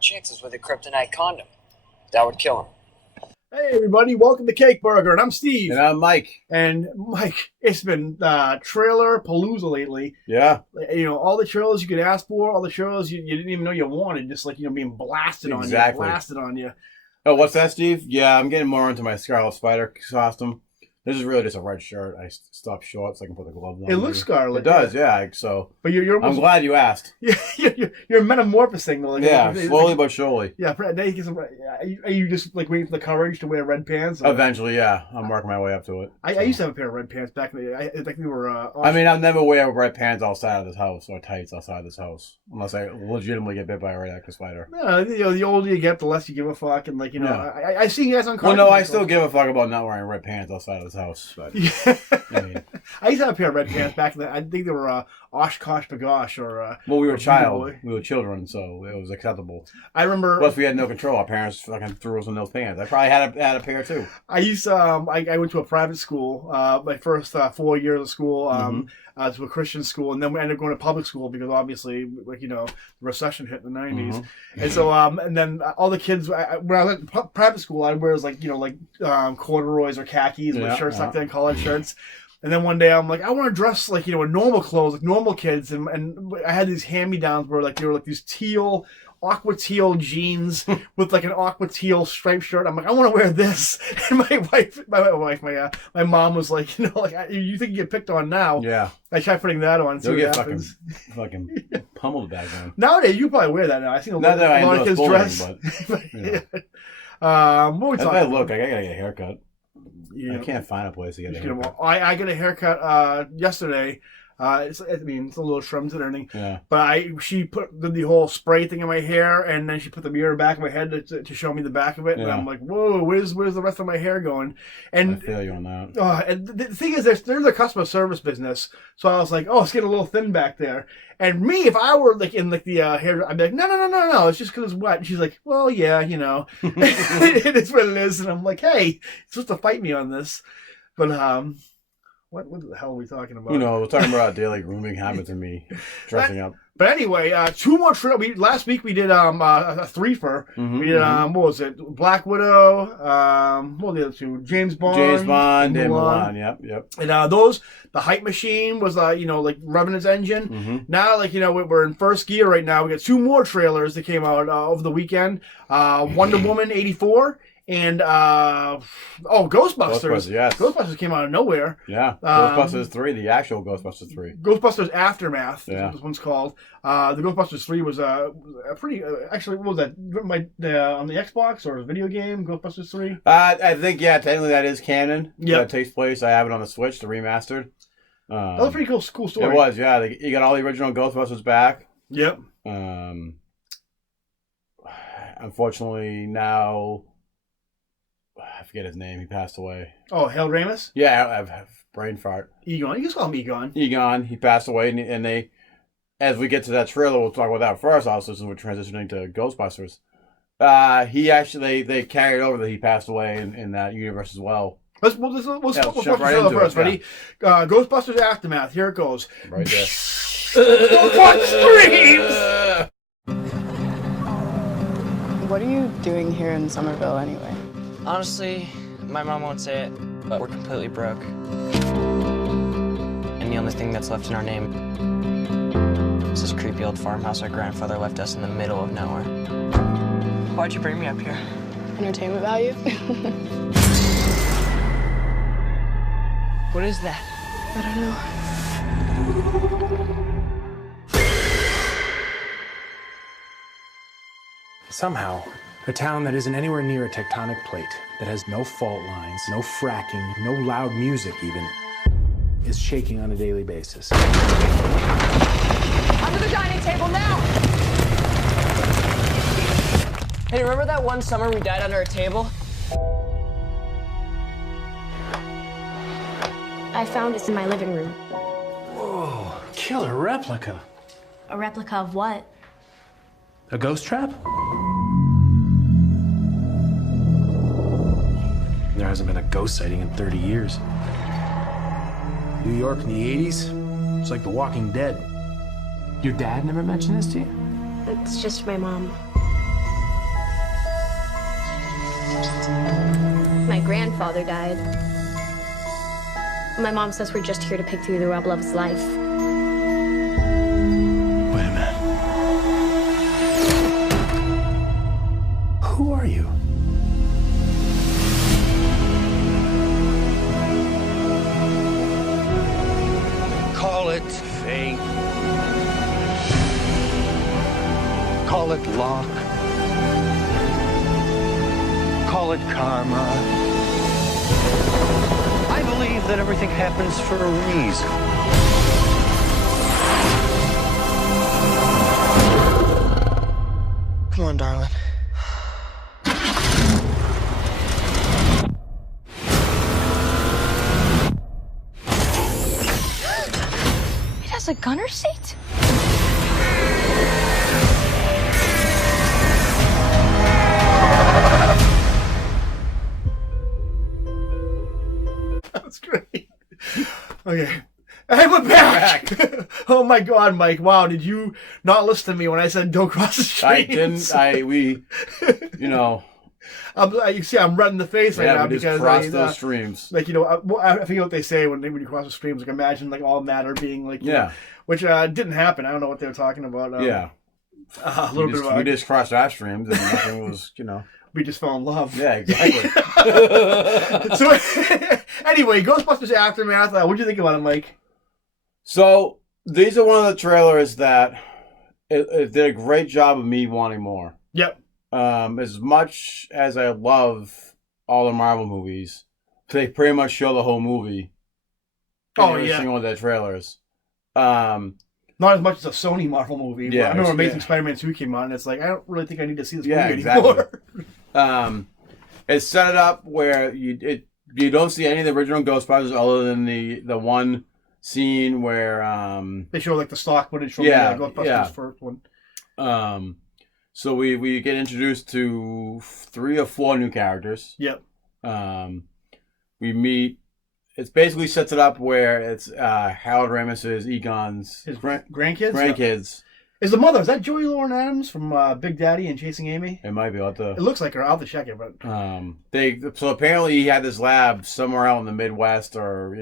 chances with a kryptonite condom. That would kill him. Hey everybody, welcome to Cake Burger, and I'm Steve. And I'm Mike. And Mike, it's been trailer palooza lately. Yeah. You know, all the trailers you could ask for, all the trailers you didn't even know you wanted, just like, you know, being blasted on you. Oh, what's that, Steve? Yeah, I'm getting more into my Scarlet Spider costume. This is really just a red shirt. I stopped short so I can put the gloves on. It looks scarlet. It does, yeah. So, but you're almost, I'm glad you asked. You're metamorphosing though. Yeah, slowly but surely. Yeah, now you get some. Are you just like waiting for the courage to wear red pants? Or? Eventually, yeah. I'm working my way up to it. I used to have a pair of red pants back in the day. I think we were. I mean, I'll never wear red pants outside of this house or tights outside of this house unless I legitimately get bit by a red actor spider. No, you know, the older you get, the less you give a fuck, and like you know, I see you guys on. Well, no, I still give a fuck about not wearing red pants outside of this house. But, I mean, I used to have a pair of red pants back in the. I think they were Oshkosh Bagosh or. Well, we were children, so it was acceptable. I remember. Plus, we had no control. Our parents fucking threw us in those pants. I probably had a pair too. I used to. I went to a private school. My first 4 years of school. To a Christian school, and then we ended up going to public school because obviously, like you know, the recession hit in the '90s, and so and then all the kids when I went to private school, I wear like you know corduroys or khakis with shirts like that, collared shirts. And then one day I'm like, I want to dress like, you know, in normal clothes, like normal kids. And I had these hand-me-downs where like they were like these aqua teal jeans with like an aqua teal striped shirt. I'm like, I want to wear this. And my mom was like, you know, like, you think you get picked on now? Yeah. I tried putting that on. You'll get fucking pummeled back then. Nowadays, you probably wear that now. I think a lot of kids dress. But, you know. What we if I look, I gotta get a haircut. I can't find a place to get a haircut. I got a haircut yesterday. It's a little trimmed and everything. Yeah. But she did the whole spray thing in my hair, and then she put the mirror back of my head to show me the back of it. Yeah. And I'm like, whoa, where's the rest of my hair going? And I feel you on that. And the thing is, there's a customer service business, so I was like, oh, it's getting a little thin back there. And me, if I were like in like the hair, I'd be like, no, it's just because it's wet. And she's like, well, yeah, you know, it is what it is. And I'm like, hey, you're supposed to fight me on this, but What the hell are we talking about? You know, we're talking about daily grooming habits and me dressing up. But anyway, 2 more trailers. Last week we did a threefer. We did what was it? Black Widow. What were the other two? James Bond, and Mulan. Yep. And the hype machine was you know, like Revenant's engine. Now, like you know, we're in first gear right now. We got 2 more trailers that came out over the weekend. Wonder Woman 84. And Ghostbusters. Yes. Ghostbusters came out of nowhere. Yeah. Ghostbusters 3, the actual Ghostbusters 3. Ghostbusters Aftermath is what this one's called. The Ghostbusters 3 was a pretty actually, what was that? On the Xbox or a video game? Ghostbusters 3. I think technically that is canon. Yeah, that takes place. I have it on the Switch, the remastered. That was a pretty cool story. It was, yeah. You got all the original Ghostbusters back. Yep. Unfortunately, now. I forget his name. He passed away. Oh, Harold Ramis? Yeah, I have brain fart. Egon. You can call him Egon. Egon. He passed away, and they, as we get to that trailer, we'll talk about that first. Also, since we're transitioning to Ghostbusters, they carried over that he passed away in that universe as well. Let's watch the trailer first. Ready? Ghostbusters Aftermath. Here it goes. Right there. What screams? What are you doing here in Somerville anyway? Honestly, my mom won't say it, but we're completely broke. And the only thing that's left in our name is this creepy old farmhouse our grandfather left us in the middle of nowhere. Why'd you bring me up here? Entertainment value? What is that? I don't know. Somehow, a town that isn't anywhere near a tectonic plate, that has no fault lines, no fracking, no loud music even, is shaking on a daily basis. Under the dining table now! Hey, remember that one summer we died under a table? I found this in my living room. Whoa, killer replica. A replica of what? A ghost trap? There hasn't been a ghost sighting in 30 years. New York in the 80s, it's like The Walking Dead. Your dad never mentioned this to you? It's just my mom. My grandfather died. My mom says we're just here to pick through the rubble of his life. Wait a minute. Who are you? Call it fate. Call it luck. Call it karma. I believe that everything happens for a reason. Come on, darling. It has a gunner seat? That's great. Okay. And we're back. Oh my God, Mike! Wow, did you not listen to me when I said don't cross the streams? I didn't. You see, I'm red in the face right now we just because crossed those streams. Like I forget what they say when you cross the streams. Like imagine like all matter being like you know, which didn't happen. I don't know what they were talking about. A little bit. We just crossed our streams and nothing was We just fell in love. Yeah, exactly. So anyway, Ghostbusters Aftermath. What do you think about it, Mike? So these are one of the trailers that it did a great job of me wanting more. Yep. As much as I love all the Marvel movies, they pretty much show the whole movie. Every single one of their trailers. Not as much as a Sony Marvel movie. Yeah, I remember Amazing Spider-Man 2 came out, and it's like I don't really think I need to see this movie exactly. anymore. It's set it up where you don't see any of the original Ghostbusters other than the one scene where they show like the stock footage from Ghostbusters first one. So we get introduced to 3 or 4 new characters. Yep. We meet. It basically sets it up where it's Harold Ramis's Egon's his grandkids. Grandkids. Is the mother? Is that Joey Lauren Adams from Big Daddy and Chasing Amy? It might be. It looks like her. I'll have to check it, but so apparently he had this lab somewhere out in the Midwest, or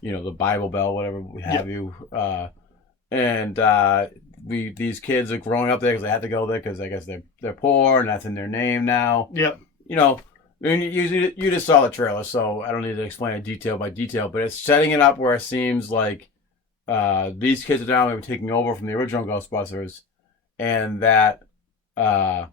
the Bible Belt, whatever have you. These kids are growing up there because they had to go there because I guess they're poor and that's in their name now. Yep. You just saw the trailer, so I don't need to explain it detail by detail, but it's setting it up where it seems like these kids are now taking over from the original Ghostbusters, and that they're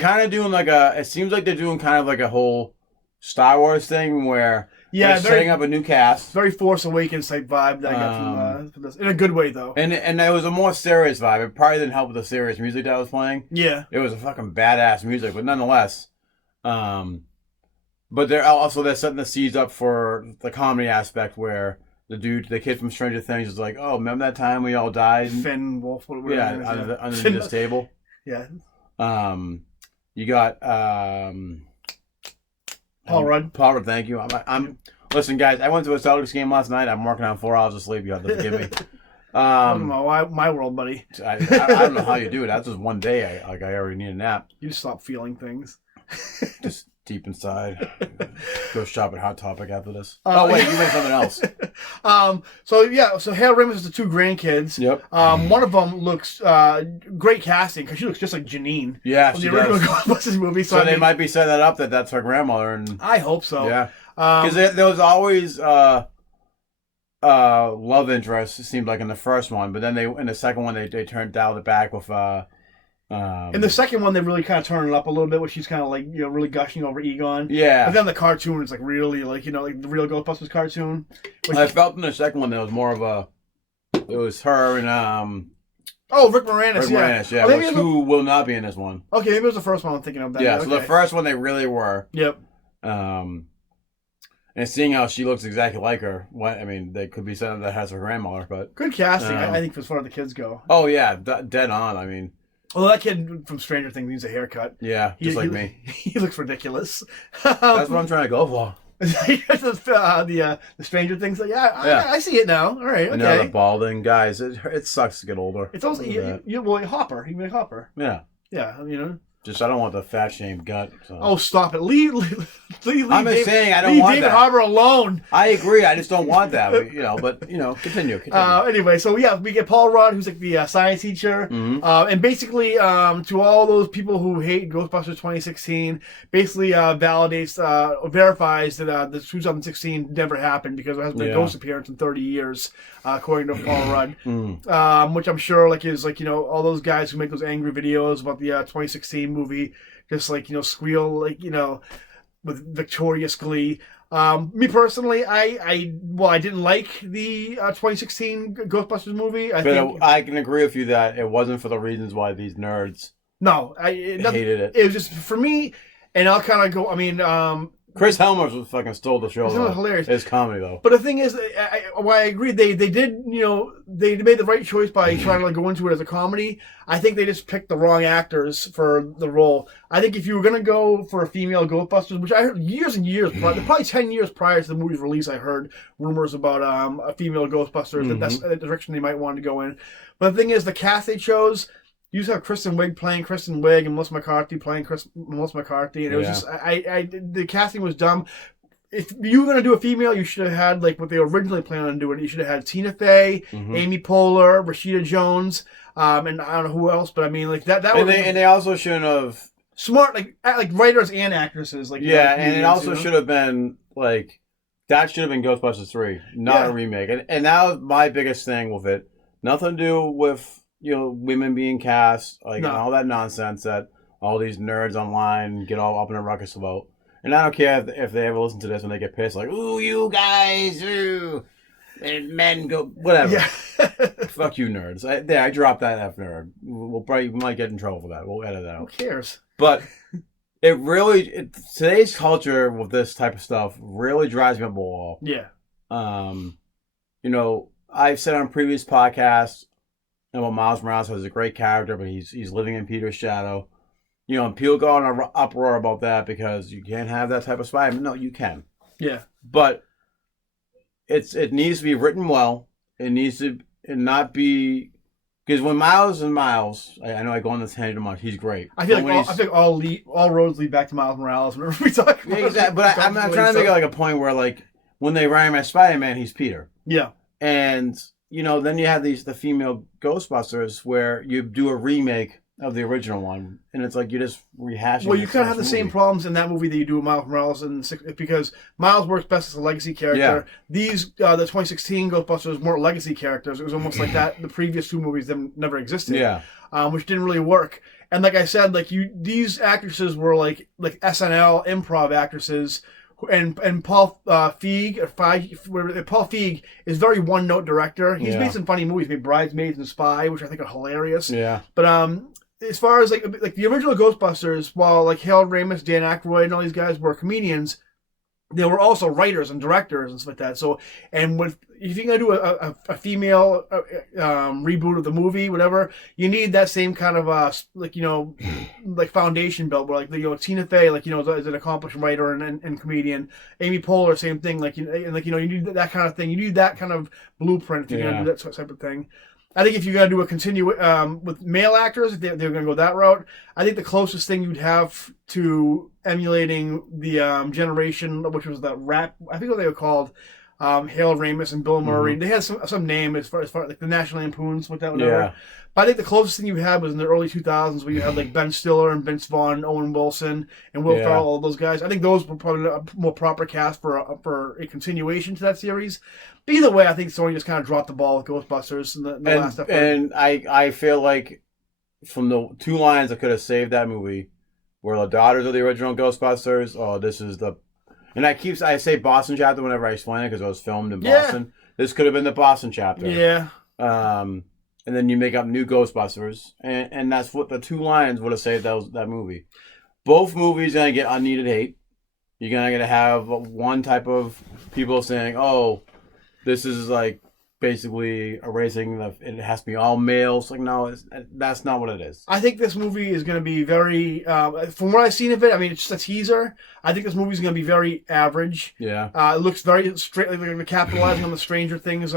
kind of doing it seems like they're doing kind of like a whole Star Wars thing where they're setting up a new cast. Very Force Awakens type vibe that I got from this. In a good way, though. And it was a more serious vibe. It probably didn't help with the serious music that was playing. Yeah. It was a fucking badass music, but nonetheless. But they're setting the seeds up for the comedy aspect where the kid from Stranger Things is like, oh, remember that time we all died? Finn Wolf, whatever. Yeah, under this table. Yeah. You got Paul Rudd. Paul Rudd, thank you. Listen, guys, I went to a Celtics game last night. I'm working on 4 hours of sleep. You have to forgive me. My world, buddy. I don't know how you do it. That's just one day. I already need a nap. You just stop feeling things. Just deep inside. Go shop at Hot Topic after this. Oh wait, you meant something else. So Harold Ramis is the 2 grandkids. Yep. One of them looks great casting because she looks just like Janine. Yeah, from she the original does. Ghostbusters movie. So they might be setting that up that's her grandmother, and I hope so. Yeah, because there was always love interest. It seemed like in the first one, but then in the second one they dialed it back with. In the second one, they really kind of turn it up a little bit, where she's kind of like really gushing over Egon. Yeah. But then the cartoon is like really like the real Ghostbusters cartoon. I felt in the second one there was more of it was her and Rick Moranis. Moranis, who will not be in this one. Okay, maybe it was the first one I'm thinking of. Then. Yeah, okay. So the first one they really were. Yep. And seeing how she looks exactly like her, they could be something that has her grandmother, but good casting, I think, as far as the kids go. Oh yeah, dead on. Well, that kid from Stranger Things needs a haircut. Yeah, just like me. He looks ridiculous. That's what I'm trying to go for. The Stranger Things. I see it now. All right, okay. The balding guys. It sucks to get older. It's also Hopper. You mean Hopper? Yeah. Yeah, Just I don't want the fat shame gut. So. Oh, stop it! Leave I'm just saying I don't leave want David that. Harbour alone. I agree. I just don't want that. But continue. Anyway, so yeah, we get Paul Rudd, who's like the science teacher, and basically, to all those people who hate Ghostbusters 2016, basically validates, verifies that the 2016 never happened because there hasn't been a ghost appearance in 30 years, according to Paul Rudd, which I'm sure is all those guys who make those angry videos about the 2016 movie, just squeal with victorious glee. Me personally, I didn't like the 2016 Ghostbusters movie. I can agree with you that it wasn't for the reasons why these nerds hated it. It was just for me, and I'll kind of go. I mean, Chris Helmers was fucking stole the show. It was hilarious. It's comedy though. But the thing is, why I agree, they did, they made the right choice by trying to go into it as a comedy. I think they just picked the wrong actors for the role. I think if you were going to go for a female Ghostbusters, which I heard years and years, probably 10 years prior to the movie's release, I heard rumors about a female Ghostbusters, that's the direction they might want to go in. But the thing is, the cast they chose, you just have Kristen Wiig playing Kristen Wiig and Melissa McCarthy playing Melissa McCarthy, and it was just the casting was dumb. If you were going to do a female, you should have had what they originally planned on doing. You should have had Tina Fey, Amy Poehler, Rashida Jones, and I don't know who else, but I mean that. And they also shouldn't have smart like writers and actresses and it also should have been that should have been Ghostbusters 3, not a remake. And that was my biggest thing with it. Nothing to do with women being cast, and all that nonsense that all these nerds online get all up in a ruckus about. And I don't care if they ever listen to this when they get pissed, ooh, you guys, ooh, and men go, whatever. Yeah. Fuck you, nerds. I dropped that F nerd. We might get in trouble for that. We'll edit that out. Who cares? But today's culture with this type of stuff really drives me up a wall. Yeah. I've said on previous podcasts, about Miles Morales has a great character, but he's living in Peter's shadow. And people go on an uproar about that because you can't have that type of Spider-Man. No, you can. Yeah. But it needs to be written well. It needs to not be because when Miles, I know I go on this tangent much. He's great. I feel all roads lead back to Miles Morales whenever we talk about exactly. But I'm trying to make a point where when they write him as Spider-Man, he's Peter. Yeah. And then you have the female Ghostbusters where you do a remake of the original one, and it's you're just rehashing. Well, you kind of have the same problems in that movie that you do with Miles Morales, because Miles works best as a legacy character. Yeah. These the 2016 Ghostbusters weren't legacy characters. It was almost like that. The previous two movies never existed. Yeah. Which didn't really work. And like I said, these actresses were like SNL improv actresses. And Paul Feig, Paul Feig is very one-note director. He's made some funny movies. He made Bridesmaids and Spy, which I think are hilarious. Yeah. But as far as the original Ghostbusters, while Harold Ramis, Dan Aykroyd, and all these guys were comedians, they were also writers and directors and stuff like that. So, and if you're gonna do a female reboot of the movie, whatever, you need that same kind of foundation built where Tina Fey is an accomplished writer and comedian. Amy Poehler, same thing. You need that kind of thing. You need that kind of blueprint if you're gonna do that type of thing. I think if you're going to do a with male actors, if they're going to go that route, I think the closest thing you'd have to emulating the generation, which was the rap, I think what they were called, Harold Ramis and Bill Murray. They had some name as far the National Lampoons, whatever. Yeah. But I think the closest thing you had was in the early 2000s where you had Ben Stiller and Vince Vaughn, Owen Wilson, and Will Ferrell, all those guys. I think those were probably a more proper cast for a continuation to that series. But either way, I think Sony just kind of dropped the ball with Ghostbusters in the last episode. And I feel like from the two lines that could have saved that movie were the daughters of the original Ghostbusters. Oh, this is the... And I say Boston chapter whenever I explain it because it was filmed in Boston. This could have been the Boston chapter. Yeah. And then you make up new Ghostbusters. And that's what the two lines would have saved that movie. Both movies are going to get unneeded hate. You're going to have one type of people saying, oh, this is basically erasing it has to be all males. Like, no, that's not what it is. I think this movie is going to be very, from what I've seen of it, I mean, it's just a teaser. I think this movie is going to be very average. Yeah. It looks very straight, like they're capitalizing on the Stranger Things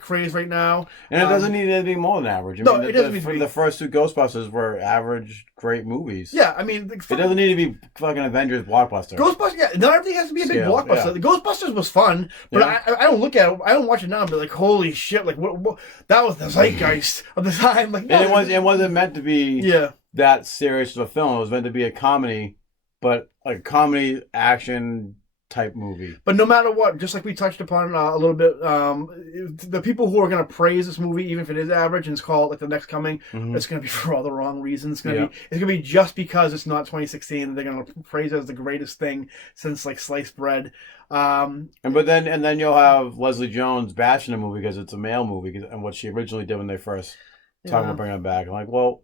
craze right now. And it doesn't need anything more than average. It doesn't need to be. The first two Ghostbusters were average, great movies. Yeah, I mean... It doesn't need to be fucking Avengers blockbuster. Ghostbusters, yeah, not everything has to be a big blockbuster. Yeah. The Ghostbusters was fun, but I don't look at it, I don't watch it now and be like, holy shit, like, what that was the zeitgeist of the time. Like, no, and it wasn't meant to be that serious of a film. It was meant to be a comedy, but like a comedy action type movie. But no matter what, just like we touched upon a little bit, the people who are going to praise this movie, even if it is average and it's called like The Next Coming, it's going to be for all the wrong reasons. It's going to be just because it's not 2016. They're going to praise it as the greatest thing since like sliced bread. And then you'll have Leslie Jones bashing the movie because it's a male movie and what she originally did when they first talked about bringing it back. I'm like, well,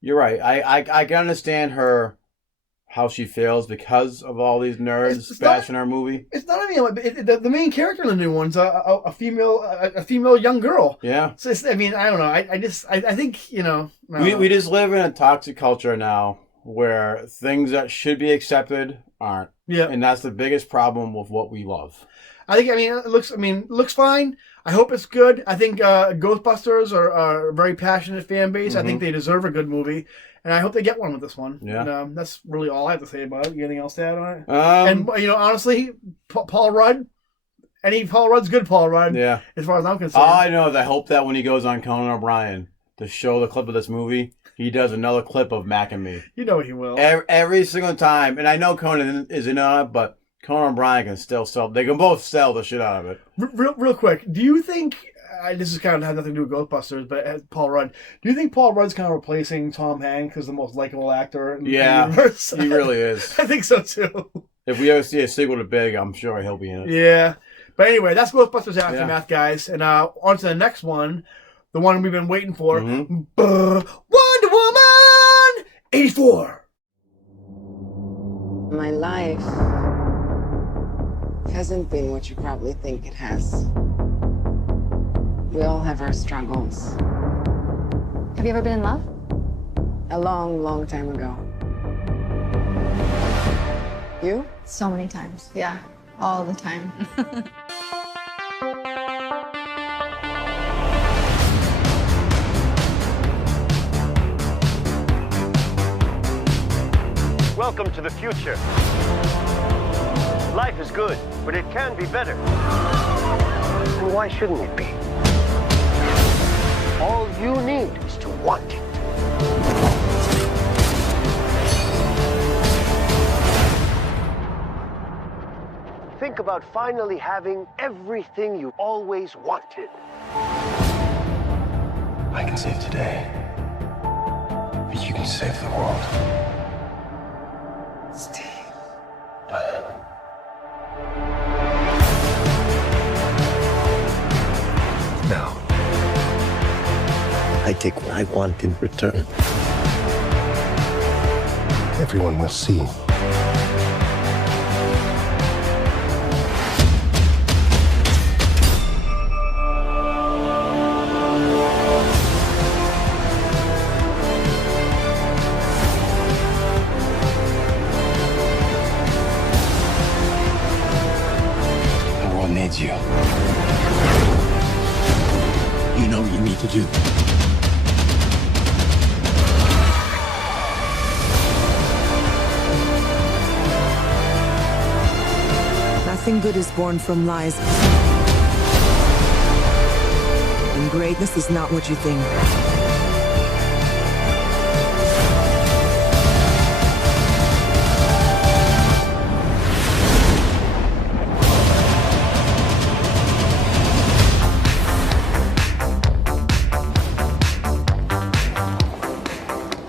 you're right. I can understand her. How she feels because of all these nerds bashing our movie. It's not. I mean, the main character in the new one's a female young girl. Yeah. So I mean, I don't know. I think we just live in a toxic culture now where things that should be accepted aren't. Yeah. And that's the biggest problem with what we love. It looks fine. I hope it's good. I think Ghostbusters are a very passionate fan base. I think they deserve a good movie. And I hope they get one with this one. Yeah. And, that's really all I have to say about it. Anything else to add on it? And, honestly, Paul Rudd, Paul Rudd's good Paul Rudd. Yeah. As far as I'm concerned. All I know is I hope that when he goes on Conan O'Brien to show the clip of this movie, he does another clip of Mac and Me. You know he will. Every single time. And I know Conan isn't on it, but Conan O'Brien can still sell. They can both sell the shit out of it. Real quick, do you think... this is kind of has nothing to do with Ghostbusters, but Paul Rudd. Do you think Paul Rudd's kind of replacing Tom Hanks as the most likable actor in the universe? He really is. I think so too. If we ever see a sequel to Big, I'm sure he'll be in it. Yeah, but anyway, that's Ghostbusters Aftermath, guys, and on to the next one, the one we've been waiting for, Wonder Woman 84. My life hasn't been what you probably think it has. We all have our struggles. Have you ever been in love? A long, long time ago. You? So many times. Yeah, all the time. Welcome to the future. Life is good, but it can be better. And why shouldn't it be? All you need is to want it. Think about finally having everything you always wanted. I can save today, but you can save the world. Steve. No. I take what I want in return. Everyone will see. The world needs you. You know what you need to do. Nothing good is born from lies. And greatness is not what you think.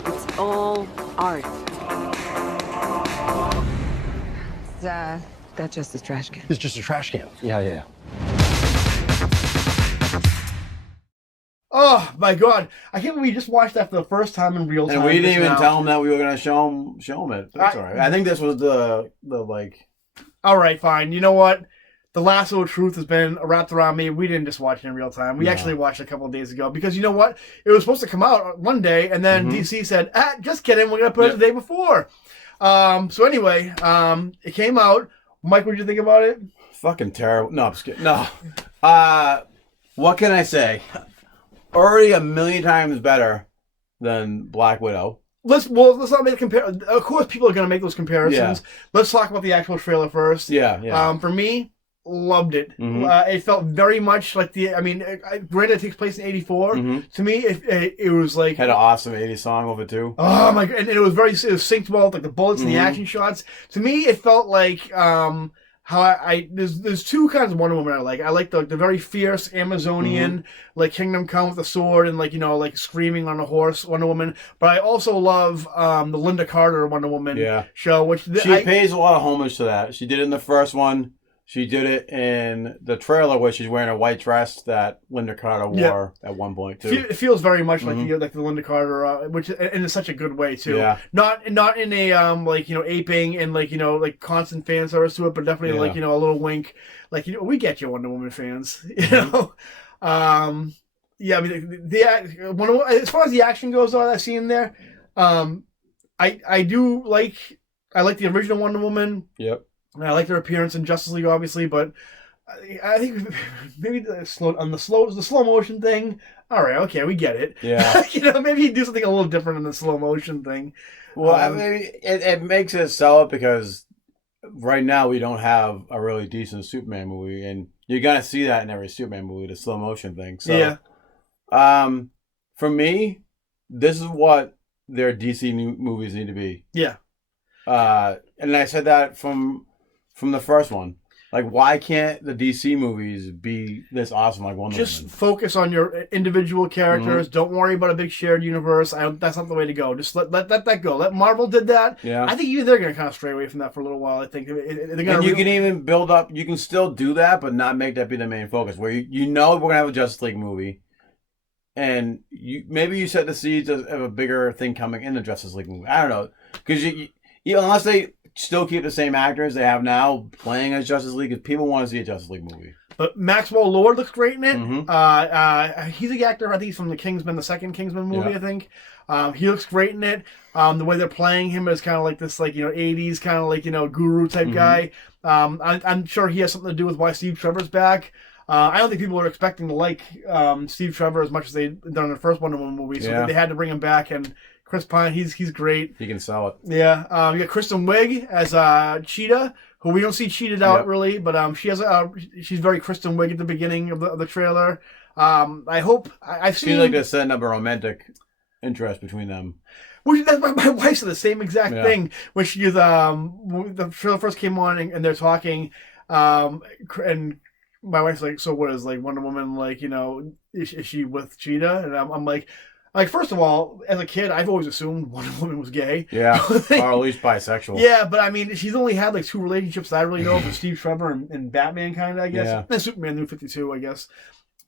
It's all art. That's just a trash can. It's just a trash can. Yeah. Oh my god! I can't believe we just watched that for the first time in real time. And we didn't even tell him that we were going to show him it. That's all right. I think this was the like. All right, fine. You know what? the lasso of truth has been wrapped around me. We didn't just watch it in real time. We actually watched it a couple of days ago because you know what? It was supposed to come out one day, and then DC said, just kidding, we're going to put it the day before. So anyway, it came out. Mike, what did you think about it? Fucking terrible. No, I'm just kidding. No. What can I say? Already a million times better than Black Widow. Let's not make a comparison. Of course, people are going to make those comparisons. Yeah. Let's talk about the actual trailer first. Yeah. For me, loved it. It felt very much like granted it takes place in '84. To me, it was like had an awesome '80s song with it too. Oh my god! And it was synced well with like the bullets and the action shots. To me, it felt like how there's two kinds of Wonder Woman I like. I like the very fierce Amazonian, like Kingdom Come with a sword and like screaming on a horse Wonder Woman. But I also love the Linda Carter Wonder Woman show, which she pays a lot of homage to that. She did it in the first one. She did it in the trailer where she's wearing a white dress that Linda Carter wore at one point too. It feels very much like the Linda Carter, which and in such a good way too. Yeah. Not in a aping and like constant fan service to it, but definitely a little wink. We get you, Wonder Woman fans. You know. Yeah, I mean as far as the action goes, all that scene there, I like the original Wonder Woman. Yep. I like their appearance in Justice League, obviously, but I think maybe the slow motion thing. All right, okay, we get it. Yeah, maybe you do something a little different in the slow motion thing. Well, maybe it makes it sell it because right now we don't have a really decent Superman movie, and you're gonna see that in every Superman movie, the slow motion thing. So, for me, this is what their DC movies need to be. Yeah. And I said that from the first one. Like, why can't the DC movies be this awesome like Wonder Woman? Just focus on your individual characters. Don't worry about a big shared universe. That's not the way to go. Just let that go. Marvel did that. Yeah. I think they're going to kind of stray away from that for a little while. I think. And you can even build up. You can still do that, but not make that be the main focus. Where we're going to have a Justice League movie. And maybe you set the seeds of a bigger thing coming in the Justice League movie. I don't know. Because unless they still keep the same actors they have now playing as Justice League, because people want to see a Justice League movie. But Maxwell Lord looks great in it. He's the actor, I think he's from the second Kingsman movie, I think. He looks great in it. The way they're playing him is kind of like this 80s kind of guru type guy. I'm sure he has something to do with why Steve Trevor's back. I don't think people are expecting to like Steve Trevor as much as they've done in the first Wonder Woman movie, so they had to bring him back. And Chris Pine, he's great. He can sell it. Yeah. You got Kristen Wiig as Cheetah, who we don't see cheated out really, but she's very Kristen Wiig at the beginning of the trailer. I hope I've seen. Seems like they're setting up a romantic interest between them. Well, my wife said the same exact thing when she's the trailer first came on and they're talking, and my wife's like, "So what is Wonder Woman is she with Cheetah?" And I'm like, first of all, as a kid, I've always assumed Wonder Woman was gay. Yeah, or at least bisexual. Yeah, but I mean, she's only had 2 relationships that I really know, with Steve Trevor and Batman, kind of, I guess. Yeah. And Superman New 52, I guess.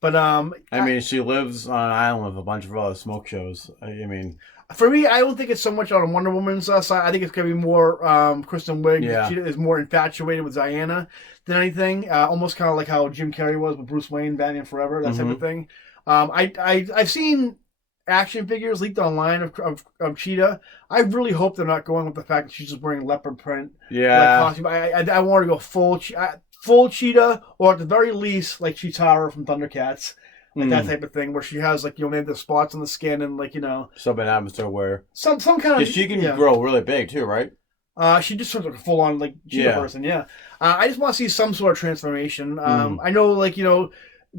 But I mean, she lives on an island with a bunch of other smoke shows. I mean, for me, I don't think it's so much on Wonder Woman's side. I think it's going to be more Kristen Wiig. Yeah. She is more infatuated with Diana than anything. Almost kind of like how Jim Carrey was with Bruce Wayne, Batman Forever, that type of thing. I've seen action figures leaked online of Cheetah. I really hope they're not going with the fact that she's just wearing leopard print. Yeah. Costume. I want to go full Cheetah, or at the very least, like Cheetara from Thundercats. That type of thing, where she has maybe the spots on the skin and something happens to her where some kind of she can grow really big too, right? She just turns like a full on Cheetah person. Yeah. I just want to see some sort of transformation. I know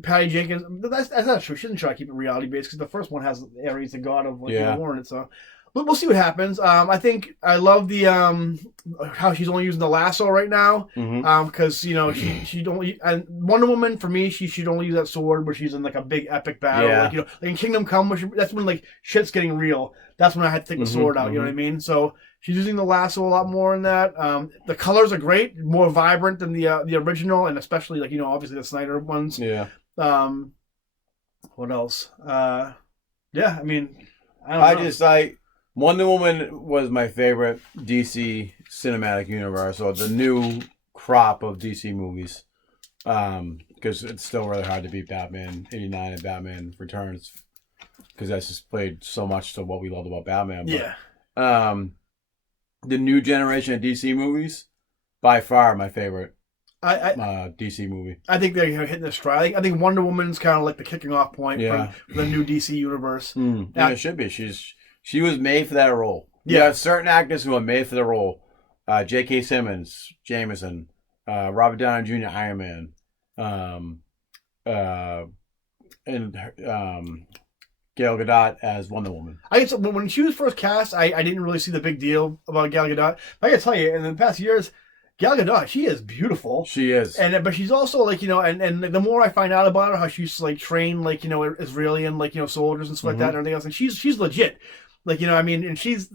Patty Jenkins. That's not true. She doesn't try to keep it reality based because the first one has Ares, the god of war in it. So. But we'll see what happens. I think I love the how she's only using the lasso right now. Because she don't. And Wonder Woman for me, she should only use that sword where she's in a big epic battle. Yeah. Like in Kingdom Come, that's when shit's getting real. That's when I had to take the sword out. You know what I mean? So she's using the lasso a lot more in that. The colors are great, more vibrant than the original, and especially obviously the Snyder ones. Yeah. What else? Yeah. I mean, I don't know. Wonder Woman was my favorite DC cinematic universe, or the new crop of DC movies. Because it's still really hard to beat Batman 89 and Batman Returns, because that's just played so much to what we loved about Batman. But, Yeah. The new generation of DC movies, by far my favorite DC movie. I think they're hitting the stride. I think Wonder Woman's kind of like the kicking off point Yeah. for the new DC universe. Yeah, it should be. She was made for that role. Yeah. You have certain actors who are made for the role. J.K. Simmons, Jameson, Robert Downey Jr., Iron Man, and Gal Gadot as Wonder Woman. I guess when she was first cast, I didn't really see the big deal about Gal Gadot. But I gotta tell you, in the past years, Gal Gadot, she is beautiful. She is. But she's also like, and the more I find out about her, how she's like trained like, Israeli and like, soldiers and stuff like that and everything else, and she's legit. Like, and she's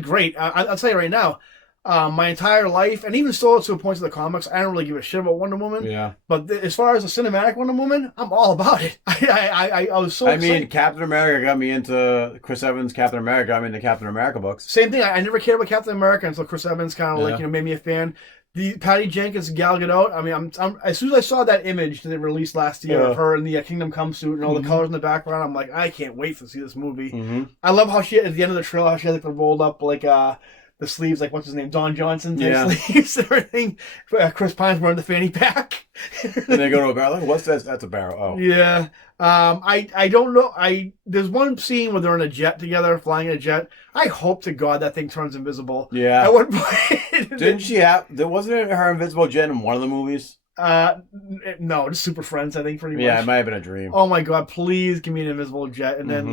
great. I'll tell you right now, my entire life, and even still to a point of the comics, I don't really give a shit about Wonder Woman. Yeah. But as far as the cinematic Wonder Woman, I'm all about it. I was so excited. I mean, Captain America got me into Chris Evans. Captain America got me into Captain America books. Same thing. I never cared about Captain America until Chris Evans kind of like, made me a fan. The Patty Jenkins, Gal Gadot. I mean, I'm as soon as I saw that image that they released last year of her in the Kingdom Come suit and all the colors in the background, I'm like, I can't wait to see this movie. I love how she at the end of the trailer, how she had like the rolled up like the sleeves, like what's his name, Don Johnson sleeves and everything. Chris Pine's wearing the fanny pack. And they go to a barrel. Like, what's that? That's a barrel. Oh, yeah. I don't know. There's one scene where they're in a jet together, flying in a jet. I hope to God that thing turns invisible. Yeah. At one point, didn't she have? There wasn't her invisible jet in one of the movies. No, just Super Friends. I think pretty much. Yeah, it might have been a dream. Oh my God! Please give me an invisible jet, and then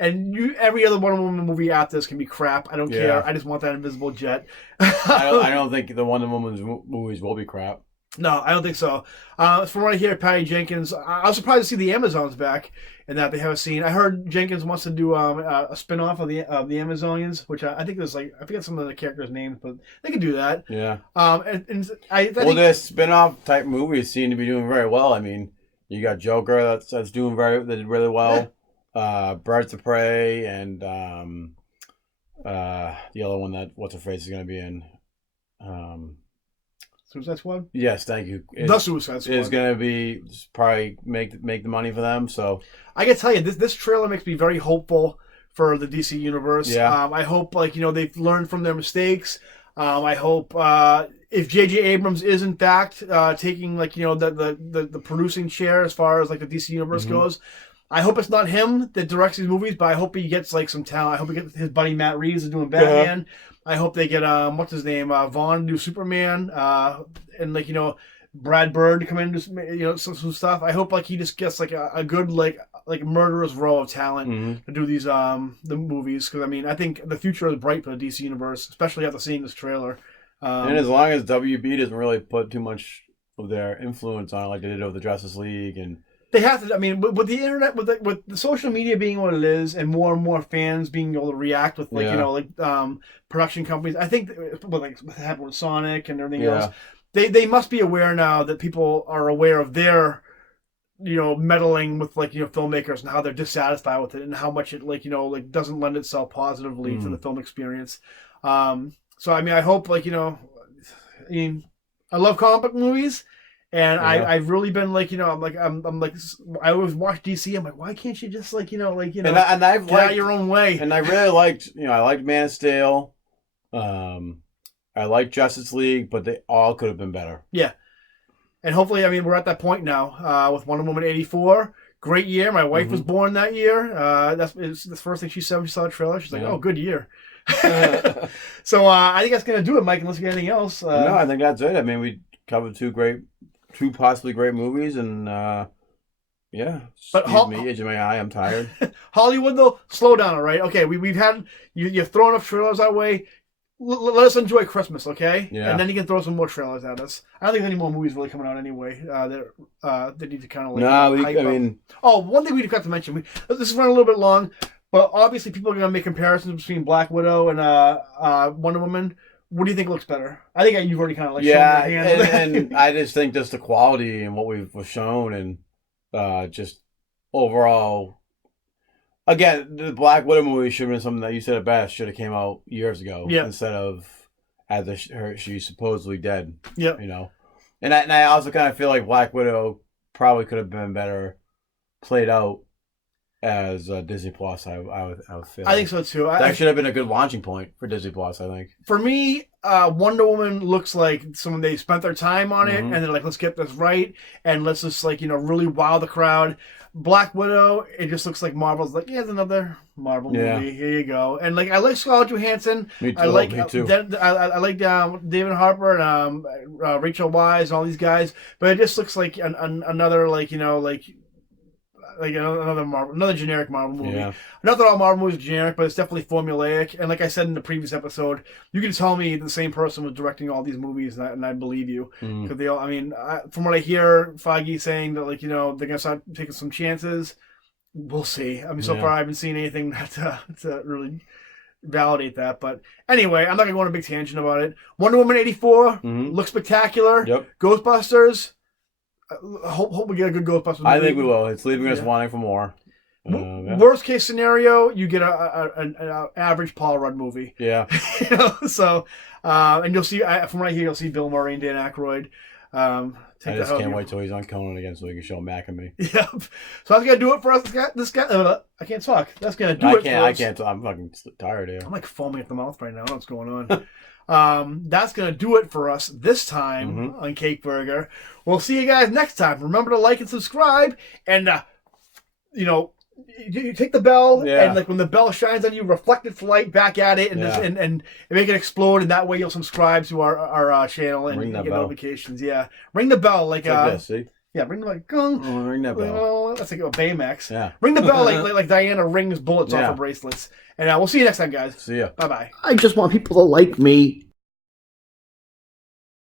every other Wonder Woman movie after this can be crap. I don't care. I just want that invisible jet. I don't think the Wonder Woman's movies will be crap. No, I don't think so. From what I hear, Patty Jenkins, I was surprised to see the Amazons back and that they have a scene. I heard Jenkins wants to do a spin-off of the Amazonians, which I think there's like, I forget some of the characters' names, but they could do that. Yeah. I think their spin-off type movies seem to be doing very well. I mean, you got Joker that's doing really well. Yeah. Birds of Prey and the other one that what's her face is going to be in. Suicide Squad? Yes, thank you. The Suicide Squad is going to be probably make the money for them. So I can tell you, this trailer makes me very hopeful for the DC universe. Yeah. I hope they've learned from their mistakes. I hope if J.J. Abrams is in fact taking the producing chair as far as like the DC universe goes. I hope it's not him that directs these movies, but I hope he gets like some talent. I hope he gets his buddy Matt Reeves is doing Batman. I hope they get what's his name, Vaughn to do Superman, and Brad Bird to come in and do some stuff. I hope he just gets a good like murderous row of talent to do these the movies, because I think the future is bright for the DC universe, especially after seeing this trailer. And as long as WB doesn't really put too much of their influence on it, like they did with the Justice League and. They have to. I mean, with the internet, with the social media being what it is, and more fans being able to react with production companies. I think what happened with Sonic and everything else. They must be aware now that people are aware of their meddling with filmmakers and how they're dissatisfied with it and how much it doesn't lend itself positively to the film experience. So I hope I love comic book movies. And I've really been I always watch DC. I'm like, why can't you just and I've get out your own way? And I really liked I liked Man of Steel, I liked Justice League, but they all could have been better. Yeah, and hopefully, we're at that point now with Wonder Woman 84. Great year. My wife was born that year. That's the first thing she said when she saw the trailer. She's like, "Oh, good year." So I think that's gonna do it, Mike. Unless you got anything else. No, I think that's it. We covered two possibly great movies, and excuse me, edge of my eye, I'm tired. Hollywood though, slow down, all right? Okay, we've had you've thrown enough trailers our way. Let us enjoy Christmas, okay? Yeah. And then you can throw some more trailers at us. I don't think there's any more movies really coming out anyway. They need to kind of one thing we forgot to mention. This is running a little bit long, but obviously people are going to make comparisons between Black Widow and Wonder Woman. What do you think looks better? I think you've already kind of shown your hand. and I just think just the quality and what we've shown and just overall. Again, the Black Widow movie should have been something that you said it best. Should have came out years ago instead of she's supposedly dead. Yeah, And I also kind of feel like Black Widow probably could have been better played out as Disney Plus. I would feel. I think so too. That should have been a good launching point for Disney Plus. I think. For me, Wonder Woman looks like someone they spent their time on it, and they're like, let's get this right, and let's just really wow the crowd. Black Widow, it just looks like Marvel's like, yeah, it's another Marvel movie. Here you go. And I like Scarlett Johansson. Me too. I like me too. I like David Harper and Rachel Weisz and all these guys, but it just looks like another another generic Marvel movie. Yeah. Not that all Marvel movies are generic, but it's definitely formulaic. And like I said in the previous episode, you can tell me the same person was directing all these movies, and I believe you. Because they all, from what I hear, Feige saying that they're gonna start taking some chances. We'll see. So far I haven't seen anything to really validate that. But anyway, I'm not gonna go on a big tangent about it. Wonder Woman 84 looks spectacular. Yep. Ghostbusters. Hope we get a good Ghostbusters movie. I think we will. It's leaving us wanting for more. Worst case scenario, you get an average Paul Rudd movie. Yeah. So, and you'll see, from right here, you'll see Bill Murray and Dan Aykroyd. I just can't wait till he's on Conan again so we can show Mac and me. Yep. So that's going to do it for us. This guy, I can't talk. That's going to do it for us. I can't. I'm fucking tired here. I'm like foaming at the mouth right now. I don't know what's going on. That's going to do it for us this time on Cake Burger. We'll see you guys next time. Remember to like and subscribe. And, you take the bell, and when the bell shines on you, reflect its light back at it, and make it explode. And that way you'll subscribe to our channel and get notifications. Yeah. Ring the bell. Like this, see? Yeah, ring the bell. Ring that bell. That's like a Baymax. Yeah. Ring the bell like Diana rings bullets off her bracelets. And we'll see you next time, guys. See ya. Bye-bye. I just want people to like me.